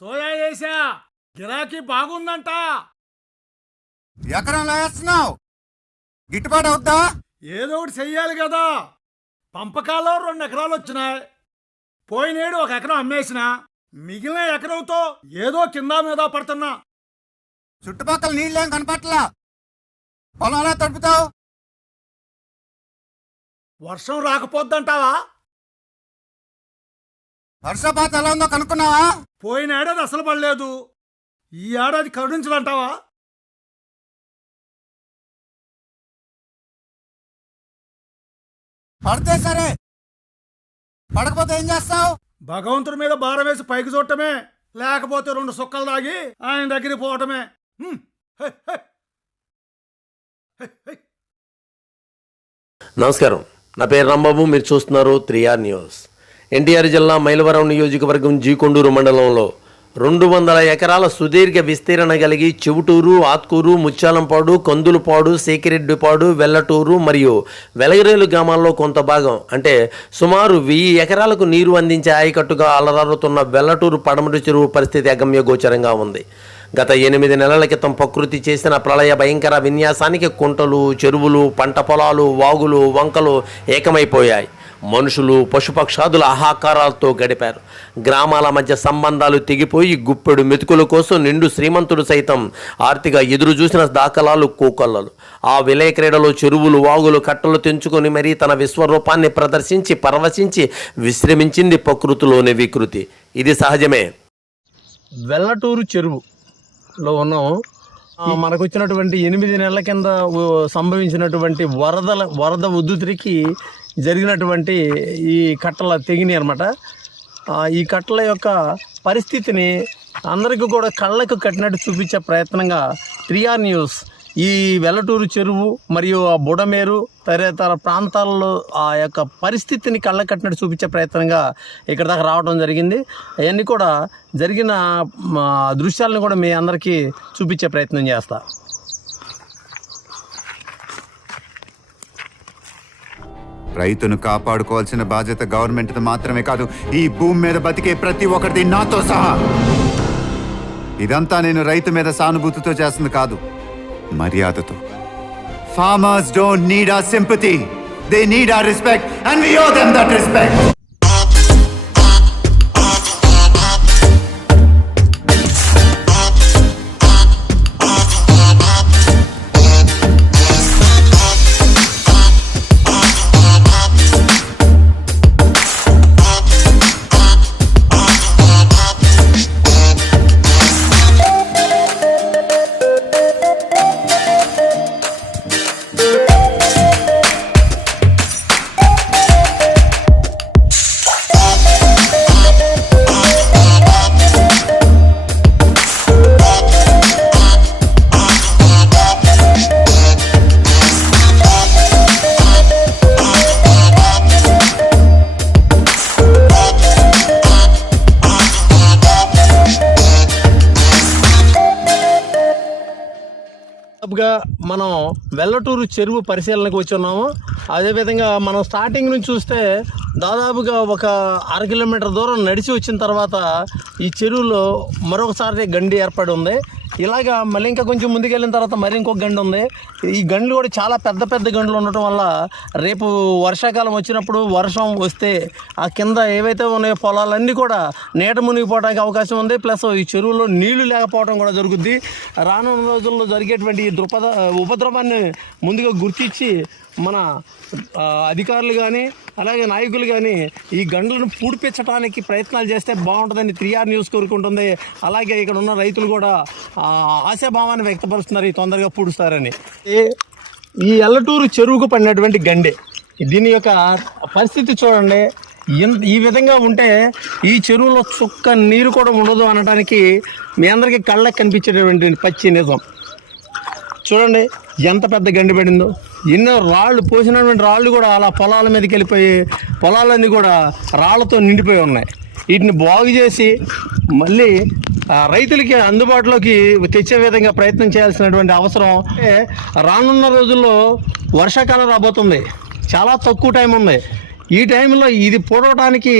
Soya వేసా గిరాకీ బాగుందంట. ఎకరంలో వేస్తున్నావు గిట్టుబాటు అవుద్దా? ఏదో ఒకటి చెయ్యాలి కదా. పంపకాల్లో రెండు ఎకరాలు వచ్చినాయి. పోయినేడు ఒక ఎకరం అమ్మేసిన. మిగిలిన ఎకరంతో ఏదో కింద మీద పడుతున్నా. చుట్టుపక్కల నీళ్ళేం కనపట్లా పొలంలో తడుపుతావు? వర్షం రాకపోద్దంటావా? వర్షపాతం ఎలా ఉందో కనుక్కున్నావా? పోయిన ఏడాది అసలు పడలేదు. ఈ ఏడాది కరుణించదంటావా పడితే సరే. పడకపోతే ఏం చేస్తావు? భగవంతుడి మీద భారం వేసి పైకి చూడటమే లేకపోతే రెండు సుక్కలు తాగి ఆయన దగ్గరికి పోవటమే. హ్మ్. హే, హే. హే, హే. నమస్కారం. నా పేరు రాంబాబు మీరు చూస్తున్నారు త్రియార్ న్యూస్. ఎన్టీఆర్ జిల్లా మైలవరం నియోజకవర్గం జీకొండూరు మండలంలో రెండు వందల ఎకరాల సుదీర్ఘ విస్తీరణ కలిగి చెవుటూరు ఆత్కూరు ముచ్చాలంపాడు కందులపాడు సేకిరెడ్డిపాడు వెల్లటూరు మరియు వెలగరేలు గ్రామాల్లో కొంత భాగం అంటే సుమారు వెయ్యి ఎకరాలకు నీరు అందించే ఆయకట్టుగా అలరారుతున్న వెల్లటూరు పడమటి చెరువు పరిస్థితి అగమ్య గోచరంగా ఉంది. గత ఎనిమిది నెలల క్రితం ప్రకృతి చేసిన ప్రళయ భయంకర విన్యాసానికి కుంటలు చెరువులు పంట పొలాలు వాగులు వంకలు ఏకమైపోయాయి. మనుషులు పశుపక్షాదుల ఆహాకారాలతో గడిపారు. గ్రామాల మధ్య సంబంధాలు తెగిపోయి గుప్పెడు మెతుకుల కోసం నిండు శ్రీమంతుడు సైతం ఆర్తిగా ఎదురు చూసిన దాఖలాలు కోకొల్లలు. ఆ విలయ క్రీడలో చెరువులు వాగులు కట్టలు తెంచుకొని మరీ తన విశ్వరూపాన్ని ప్రదర్శించి పరవశించి విశ్రమించింది ప్రకృతిలోని వికృతి. ఇది సహజమే. వెల్లటూరు చెరువులో ఉన్నాం మనకు వచ్చినటువంటి ఎనిమిది నెలల కింద సంభవించినటువంటి వరదల వరద ఉద్ధృతికి జరిగినటువంటి ఈ కట్టల తెగినాయి అనమాట ఈ కట్టల యొక్క పరిస్థితిని అందరికీ కూడా కళ్ళకు కట్టినట్టు చూపించే ప్రయత్నంగా త్రియార్ న్యూస్ ఈ వెల్లటూరు చెరువు మరియు ఆ బుడమేరు తదితర ప్రాంతాల్లో ఆ యొక్క పరిస్థితిని కళ్ళకు కట్టినట్టు చూపించే ప్రయత్నంగా ఇక్కడ దాకా రావడం జరిగింది. అవన్నీ కూడా జరిగిన మా దృశ్యాలను కూడా మీ అందరికీ చూపించే ప్రయత్నం చేస్తాను రైతును కాపాడుకోవాల్సిన బాధ్యత గవర్నమెంట్ మాత్రమే కాదు ఈ భూమి మీద బతికే ప్రతి ఒక్కరిది నాతో సహా. ఇదంతా నేను రైతు మీద సానుభూతితో చేస్తుంది కాదు మర్యాదతో. Farmers don't need a sympathy they need a respect and we owe them that respect దాదాపుగా మనం వెల్లటూరు చెరువు పరిశీలనకు వచ్చి ఉన్నాము. అదేవిధంగా మనం స్టార్టింగ్ నుంచి చూస్తే దాదాపుగా ఒక అర కిలోమీటర్ దూరం నడిచి వచ్చిన తర్వాత ఈ చెరువులో మరొకసారి గండి ఏర్పడి ఉంది. ఇలాగా మళ్ళీ ఇంకా కొంచెం ముందుకెళ్ళిన తర్వాత మరి ఇంకొక గండి ఉంది. ఈ గండ్లు కూడా చాలా పెద్ద పెద్ద గండ్లు ఉండటం వల్ల రేపు వర్షాకాలం వచ్చినప్పుడు వర్షం వస్తే ఆ కింద ఏవైతే ఉన్నాయో పొలాలన్నీ కూడా నీట మునిగిపోవడానికి అవకాశం ఉంది. ప్లస్ ఈ చెరువులో నీళ్ళు లేకపోవడం కూడా జరుగుద్ది. రానున్న రోజుల్లో జరిగేటువంటి ఈ దృపద ఉపద్రవాన్ని ముందుగా గుర్తించి మన అధికారులు కానీ అలాగే నాయకులు కానీ ఈ గండ్లను పూడిపించడానికి ప్రయత్నాలు చేస్తే బాగుంటుందని త్రీఆర్ న్యూస్ కోరుకుంటుంది. అలాగే ఇక్కడ ఉన్న రైతులు కూడా ఆశాభావాన్ని వ్యక్తపరుస్తున్నారు. ఈ తొందరగా పూడుస్తారని. ఈ- ఎల్లటూరు చెరువుకు పడినటువంటి గండె దీని యొక్క పరిస్థితి చూడండి. ఈ విధంగా ఉంటే ఈ చెరువులో చుక్క నీరు కూడా ఉండదు అనడానికి మీ అందరికీ కళ్ళకి కనిపించేటటువంటి పచ్చి నిజం. చూడండి ఎంత పెద్ద గండి పడిందో. ఎన్నో రాళ్ళు పోసినటువంటి రాళ్ళు కూడా అలా పొలాల మీదకి వెళ్ళిపోయి పొలాలన్నీ కూడా రాళ్ళతో నిండిపోయి ఉన్నాయి. వీటిని బాగు చేసి మళ్ళీ రైతులకి అందుబాటులోకి తెచ్చే విధంగా ప్రయత్నం చేయాల్సినటువంటి అవసరం అంటే రానున్న రోజుల్లో వర్షాకాలం రాబోతుంది. చాలా తక్కువ టైం ఉంది. ఈ టైంలో ఇది పూడవడానికి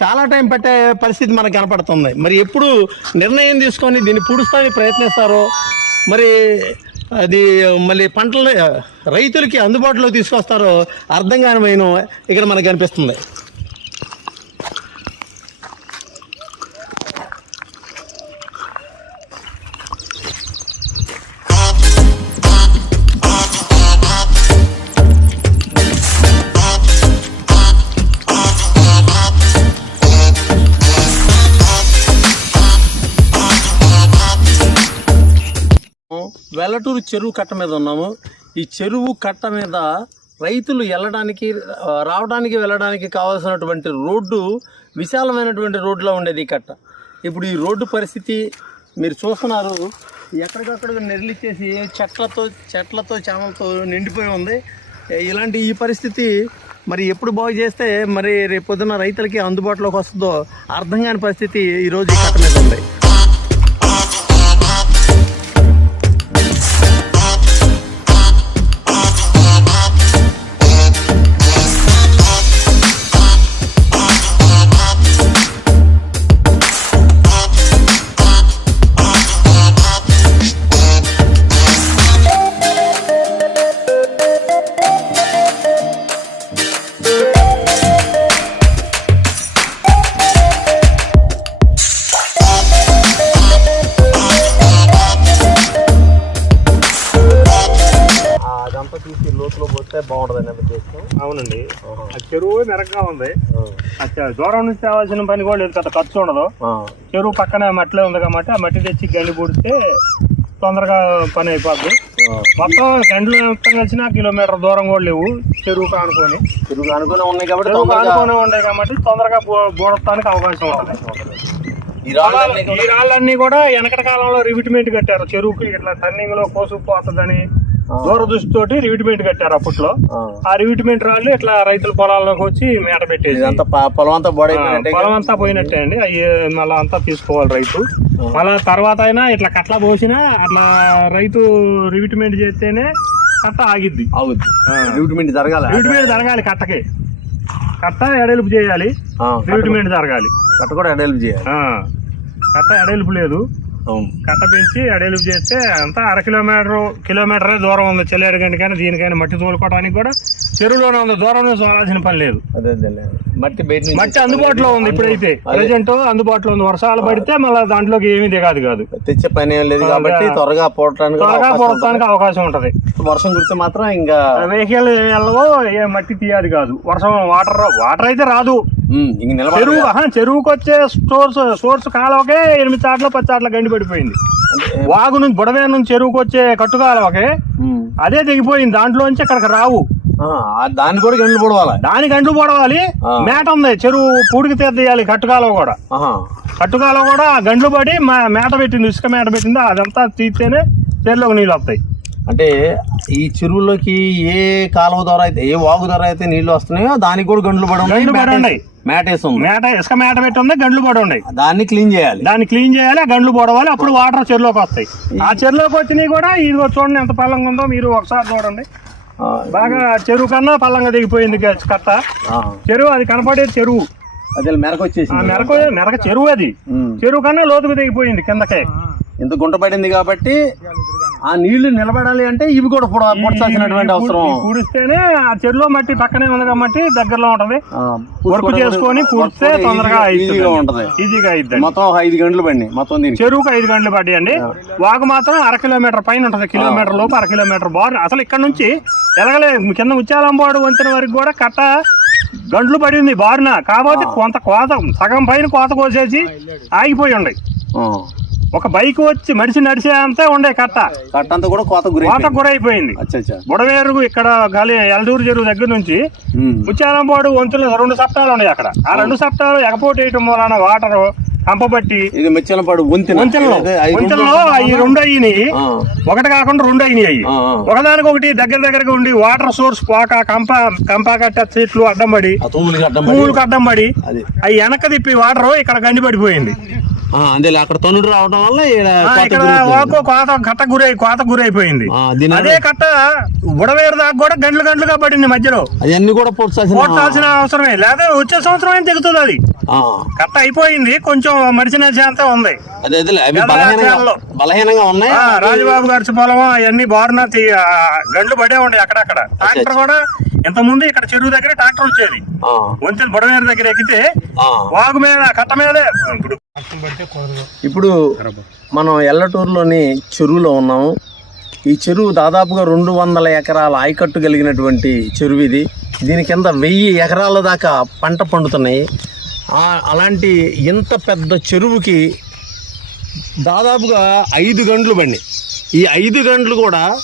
చాలా టైం పట్టే పరిస్థితి మనకు కనపడుతుంది. మరి ఎప్పుడు నిర్ణయం తీసుకొని దీన్ని పూడుస్తానికి ప్రయత్నిస్తారో మరి అది మళ్ళీ పంటలు రైతులకి అందుబాటులో తీసుకొస్తారో అర్థం కానిమైన ఇక్కడ మనకు కనిపిస్తుంది. పల్లెటూరు చెరువు కట్ట మీద ఉన్నాము. ఈ చెరువు కట్ట మీద రైతులు వెళ్ళడానికి రావడానికి వెళ్ళడానికి కావాల్సినటువంటి రోడ్డు విశాలమైనటువంటి రోడ్లో ఉండేది ఈ కట్ట. ఇప్పుడు ఈ రోడ్డు పరిస్థితి మీరు చూస్తున్నారు. ఎక్కడికక్కడ నెరలిచ్చేసి చెట్లతో చెట్లతో చేమలతో నిండిపోయి ఉంది. ఇలాంటి ఈ పరిస్థితి మరి ఎప్పుడు బాగు చేస్తే మరి రేపు రైతులకి అందుబాటులోకి వస్తుందో అర్థం కాని పరిస్థితి ఈరోజు ఈ కట్ట మీద ఉంది. మెరగ్గా ఉంది. దూరం నుంచి తేవాల్సిన పని కూడా లేదు పెద్ద ఖర్చు ఉండదు. చెరువు పక్కన మట్టిలో ఉంది కాబట్టి ఆ మట్టి తెచ్చి గండి పూడితే తొందరగా పని అయిపోద్ది. మొత్తం గంటలు మొత్తం కలిసిన కిలోమీటర్ దూరం కూడా లేవు చెరువు కానుకొని. తిరుగు అనుకునే ఉన్నాయి కాబట్టి చెరువు కానుకొని ఉన్నాయి కాబట్టి తొందరగా బూడటానికి అవకాశం ఉంటుంది ఈ రాళ్ళన్నీ ఈ రాళ్ళన్నీ కూడా వెనకటి కాలంలో రివిట్మెంట్ కట్టారు. చెరువుకి ఇట్లా టర్నింగ్లో కోసుకుపోతుందని దూరదృష్టితోటి రివిట్మెంట్ కట్టారు అప్పట్లో. ఆ. రివిట్మెంట్ రాళ్ళు ఇట్లా రైతుల పొలాల్లోకి వచ్చి మేట పెట్టేసి ఇదంతా ప- పొలం అంతా పొలం అంతా పోయినట్టే అండి. అవి మళ్ళీ అంతా తీసుకోవాలి రైతు. మళ్ళా తర్వాత అయినా ఇట్లా కట్ల పోసినా అట్లా రైతు రివిట్మెంట్ చేస్తేనే కట్ట ఆగిద్ది. అవుద్ది రిక్రూట్మెంట్ జరగాల? రివిట్మెంట్ జరగాలి కట్టకి. కట్ట ఎడెలుపు చేయాలి. రివిట్మెంట్ జరగాలి. కట్ట కూడా అడేలు చేయాలి. కట్ట ఎడెలుపు లేదు. కట్ట పెంచి చేస్తే అంతా అర కిలోమీటర్ కిలోమీటరే దూరం ఉంది చెల్లేడు గంటకైనా దీనికైనా మట్టి తోలుకోవడానికి కూడా. చెరువులోనే ఉంది. దూరం నుంచి తోలాల్సిన పని లేదు. మట్టి బయట నుంచి మట్టి అందుబాటులో ఉంది ఇప్పుడైతే. ప్రజెంట్ అందుబాటులో ఉంది. వర్షాలు పడితే మళ్ళీ దాంట్లోకి ఏమీ దిగాదు కాదు. తెచ్చే పని ఏం లేదు కాబట్టి త్వరగా పోవటానికి త్వరగా అవకాశం ఉంటది. వర్షం కుడితే మాత్రం ఇంకా వెహికల్ వెళ్ళవో ఏ మట్టి తీయాది కాదు. వర్షం వాటర్ వాటర్ అయితే రాదు. చెరువు చెరువుకి వచ్చే సోర్స్ సోర్స్ కాలువకే ఎనిమిది చాట్ల పది చాట్ల గండి పడిపోయింది. వాగు నుంచి బుడవే నుంచి చెరువుకి వచ్చే కట్టు కాలువకే అదే తెగిపోయింది దాంట్లోంచి అక్కడికి రావు. దాన్ని కూడా గంటలు పొడవాలి. దాని గండ్లు పొడవాలి. మేట ఉంది. చెరువు పూడికి తీయాలి. కట్టు కాలువ కూడా. కట్టుకాల కూడా గండ్లు పడి మా- మేట పెట్టింది. ఇసుక మేట పెట్టింది. అదంతా తీస్తేనే చెరువులోకి నీళ్ళు వస్తాయి. అంటే ఈ చెరువులోకి ఏ కాలువ ద్వారా అయితే ఏ వాగు ద్వారా అయితే నీళ్ళు వస్తున్నాయో దానికి కూడా. గండ్లు పడి మేట ఉన్నాయి. వేసి- మేట ఇసుక మేట పెట్టి ఉంది. గండ్లు పడి ఉన్నాయి. దాన్ని క్లీన్ చేయాలి. దాన్ని క్లీన్ చేయాలి. ఆ గండ్లు పొడవాలి. అప్పుడు వాటర్ చెరువులోకి వస్తాయి. ఆ చెరువులోకి వచ్చినాయి కూడా ఇదిగో చూడండి ఎంత పల్లంగా ఉందో. మీరు ఒకసారి చూడండి. బాగా చెరువు కన్నా పల్లంగా దిగిపోయింది కట్ట. చెరువు అది కనపడే చెరువు. అదే మెరకు ఆ వచ్చేసింది మెరక మెరక చెరువు అది. చెరువు కన్నా లోతుకు దిగిపోయింది కిందకే. ఇంత గుంట పడింది కాబట్టి ఆ నీళ్ళు నిలబడాలి అంటే ఇవి కూడా పొడ పొడచాల్సినటువంటి అవసరం. పూడిస్తేనే ఆ చెరువులో మట్టి పక్కనే ఉంది కాబట్టి దగ్గరలో ఉంటది. వర్క్ చేసుకొని పూడిస్తే తొందరగా ఈజీగా. ఉంటది. ఈజీగా అయిద్ది మొత్తం ఐదు గంటలు పడినాయి మొత్తం దీనికి. చెరువుకు ఐదు గంటలు పడ్డాయండి వాగు మాత్రం అర కిలోమీటర్ పైన ఉంటది కిలోమీటర్ లోపు అర కిలోమీటర్ బార్ అసలు ఇక్కడ నుంచి ఎలగలే కింద ముత్యాలంబాడు వంతెన వరకు కూడా కట్ట గంటలు పడింది బారున కాకపోతే కొంత కోత సగం పైన కోత కోసేసి ఆగిపోయి ఉన్నాయి. ఒక బైక్ వచ్చి మనిషి నడిచే అంతే ఉండే కట్ట. కట్టంతా కూడా కోత గురి కోత గురైపోయింది. బుడవేరు ఇక్కడ గాలి ఎల్దూరు చెరువు దగ్గర నుంచి. ముత్యాలంపాడు వంతులు రెండు సప్తాలు ఉన్నాయి అక్కడ. ఆ రెండు సప్తాలు ఎగపోటు వేయటం వలన వాటర్ కంపబట్టి ఇది మెచ్చలపాడు వంతెన. వంతెనలో. అదే, ఐదు వంతెనలో ఈ రెండు అయినాయి. ఆ. ఒకటి కాకుండా రెండు అయినాయి. ఒకదానికి ఒకటి దగ్గర దగ్గరగా ఉండి వాటర్ సోర్స్ పోక కంప కంప కట్ట చెట్లు అడ్డం పడి పువ్వులకు అడ్డం పడి. అవి వెనక తిప్పి వాటర్ ఇక్కడ గండి పడిపోయింది. అంతే అక్కడ తొనుడు రావడం వల్ల ఇక్కడ కోత కట్ట గురై కోత గురైపోయింది అదే కట్ట బుడవేరు దాకా కూడా గంటలు గంటలుగా పడింది మధ్యలో. అవన్నీ కూడా పొడ్చాల్సిన అవసరమే లేదా వచ్చే సంవత్సరం ఏం తెగుతుంది అది? కట్ట అయిపోయింది కొంచెం మడిచిన చేంత ఉంది. అదే అదే బలహీనంగా ఉన్నాయి? ఆ, రాజబాబు గారి పొలం అవన్నీ బారున గండ్లు పడే ఉండే అక్కడక్కడ. ట్రాక్టర్ కూడా ఇంత ముందు ఇక్కడ చెరువు దగ్గర ట్రాక్టర్ వచ్చేది వంతెన బుడమేరు దగ్గర ఎక్కితే. వాగు మీద కట్ట మీదే ఇప్పుడు ఇప్పుడు మనం ఎల్లటూరులోని చెరువులో ఉన్నాము. ఈ చెరువు దాదాపుగా రెండు వందల ఎకరాల ఆయకట్టు కలిగినటువంటి చెరువు ఇది. దీని కింద వెయ్యి ఎకరాల దాకా పంట పండుతున్నాయి. ఆ- అలాంటి ఇంత పెద్ద చెరువుకి దాదాపుగా ఐదు గంటలు బండి ఈ ఐదు గంటలు కూడా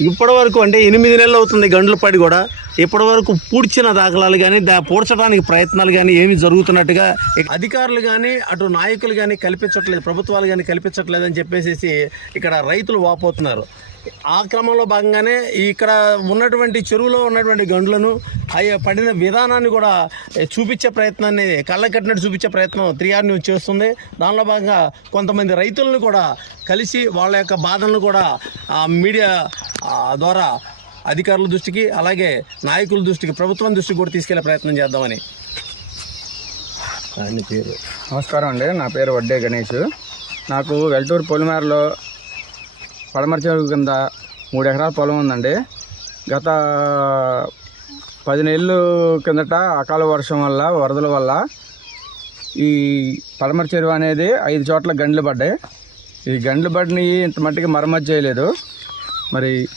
ఇప్పటి వరకు అంటే ఎనిమిది నెలలు అవుతుంది గంటలు పడి కూడా. ఇప్పటి వరకు పూడ్చిన దాఖలాలు కానీ దా పూడ్చడానికి ప్రయత్నాలు కానీ ఏమి జరుగుతున్నట్టుగా అధికారులు కానీ అటు నాయకులు కానీ కల్పించట్లేదు ప్రభుత్వాలు కానీ కల్పించట్లేదు అని చెప్పేసి ఇక్కడ రైతులు వాపోతున్నారు. ఆ క్రమంలో భాగంగానే ఇక్కడ ఉన్నటువంటి చెరువులో ఉన్నటువంటి గండ్లను అవి పడిన విధానాన్ని కూడా చూపించే ప్రయత్నాన్ని కళ్ళకట్టినట్టు చూపించే ప్రయత్నం త్రీ ఆర్ న్యూస్ చేస్తుంది. దానిలో భాగంగా కొంతమంది రైతులను కూడా కలిసి వాళ్ళ యొక్క బాధలను కూడా మీడియా ద్వారా అధికారుల దృష్టికి అలాగే నాయకుల దృష్టికి ప్రభుత్వం దృష్టికి కూడా తీసుకెళ్ళే ప్రయత్నం చేద్దామని. ఆయన పేరు. నమస్కారం అండి. నా పేరు వడ్డే గణేష్. నాకు వెల్టూరు పొలిమేరలో పడమర చెరువు కింద మూడు ఎకరాల పొలం ఉందండి. గత పది నెలలు కిందట అకాల వర్షం వల్ల వరదల వల్ల ఈ పడమర చెరువు అనేది ఐదు చోట్ల గండ్లు పడ్డాయి. ఈ గండ్లు పడినవి ఇంత మట్టికి మరమ్మతు చేయలేదు. మరి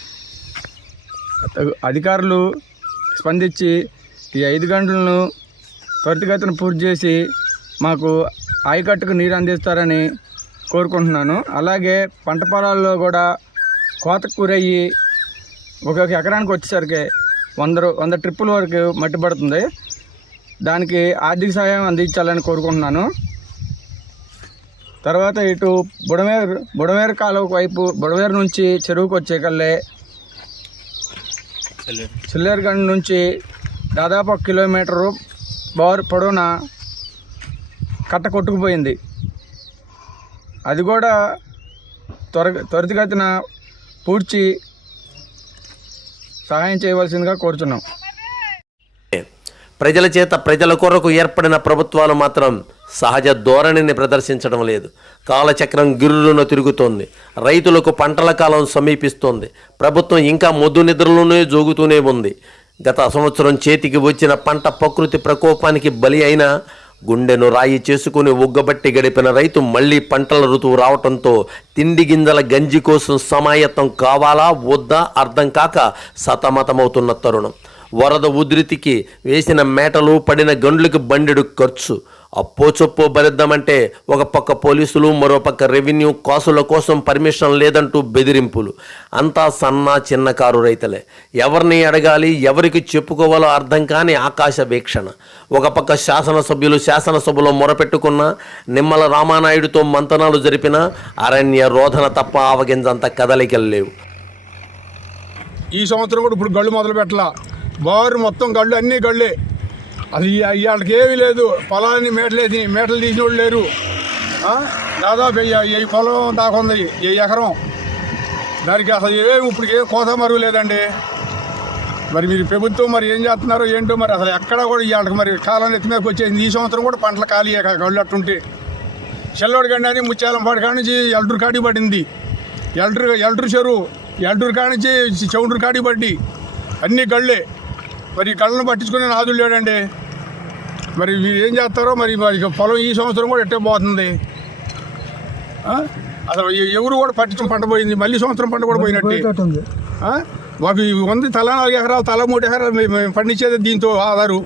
అధికారులు స్పందించి ఈ ఐదు గంటలను త్వరితగతిన పూర్తి చేసి మాకు ఆయకట్టుకు నీరు అందిస్తారని కోరుకుంటున్నాను. అలాగే పంట పొలాల్లో కూడా కోతకు గురయ్యి ఒక్కొక్క ఎకరానికి వచ్చేసరికి వంద వంద ట్రిప్పుల వరకు మట్టి పడుతుంది. దానికి ఆర్థిక సహాయం అందించాలని కోరుకుంటున్నాను. తర్వాత ఇటు బుడమేరు బుడమేరు కాలువ వైపు బుడమేరు నుంచి చెరువుకు వచ్చే కల్లే చిల్లేరుగండ నుంచి దాదాపు ఒక కిలోమీటరు బారు పొడవున కట్ట కొట్టుకుపోయింది. అది కూడా త్వర త్వరితగతిన పూడ్చి సహాయం చేయవలసిందిగా కోరుచున్నాం. ప్రజల చేత ప్రజల కొరకు ఏర్పడిన ప్రభుత్వాలు మాత్రం సహజ ధోరణిని ప్రదర్శించడం లేదు. కాలచక్రం గిర్రున తిరుగుతోంది. రైతులకు పంటల కాలం సమీపిస్తోంది. ప్రభుత్వం ఇంకా మొద్దు నిద్రలోనే జోగుతూనే ఉంది. గత సంవత్సరం చేతికి వచ్చిన పంట ప్రకృతి ప్రకోపానికి బలి అయినా గుండెను రాయి చేసుకుని ఉగ్గబట్టి గడిపిన రైతు మళ్ళీ పంటల ఋతువు రావటంతో తిండి గింజల గంజి కోసం సమాయత్తం కావాలా వద్దా అర్థం కాక సతమతమవుతున్న తరుణం. వరద ఉధృతికి వేసిన మేటలు పడిన గండ్లకు బండెడు ఖర్చు. అప్పో చొప్పో భరిద్దామంటే ఒక పక్క పోలీసులు మరో పక్క రెవెన్యూ కాసుల కోసం పర్మిషన్ లేదంటూ బెదిరింపులు. అంతా సన్న చిన్న కారు రైతులే. ఎవరిని అడగాలి ఎవరికి చెప్పుకోవాలో అర్థం కాని ఆకాశ వీక్షణ. ఒక పక్క శాసనసభ్యులు శాసనసభలో మొరపెట్టుకున్న నిమ్మల రామానాయుడుతో మంతనాలు జరిపిన అరణ్య రోధన తప్ప ఆవగింజంత కదలికలు లేవు. ఈ సంవత్సరం కూడా ఇప్పుడు గళ్ళు మొదలు పెట్టాల బారు మొత్తం గళ్ళు అన్నీ గళ్ళే. అది ఇవాళకి ఏమీ లేదు. పొలాన్ని మేటలేసి మేటలు తీసిన వాళ్ళు లేరు దాదాపు ఈ పొలం దాకా ఉంది ఈ ఎకరం. దానికి అసలు ఏమి ఇప్పుడు ఏ కోత మరుగు లేదండి. మరి మీరు ప్రభుత్వం మరి ఏం చేస్తున్నారో ఏంటో మరి అసలు ఎక్కడ కూడా ఇవాళకి మరి కాలం ఎత్తి మీదకి వచ్చేసింది. ఈ సంవత్సరం కూడా పంటలు ఖాళీ కళ్ళు అట్టుంటే. చెల్లోడి గండి అని ముత్యాలం కాడి నుంచి ఎల్టూరు కాడి పడింది. ఎల్టూరు ఎల్టూరు చెరువు ఎల్టూరు కాడి నుంచి చౌంటూరు కాడి పడ్డి. అన్ని గళ్ళే. మరి కళ్ళను గళ్ళను పట్టించుకునే నాదులు లేడండి. మరి మీరు ఏం చేస్తారో మరి మరి పొలం ఈ సంవత్సరం కూడా ఎట్టే పోతుంది? అసలు ఎవరు కూడా పట్టించిన పంట పోయింది. మళ్ళీ సంవత్సరం పంట కూడా పోయినట్టే? మాకు ఇవి ఉంది తల నాలుగు ఎకరాలు తల మూడు ఎకరాలు మేము పండించేది దీంతో ఆధారు.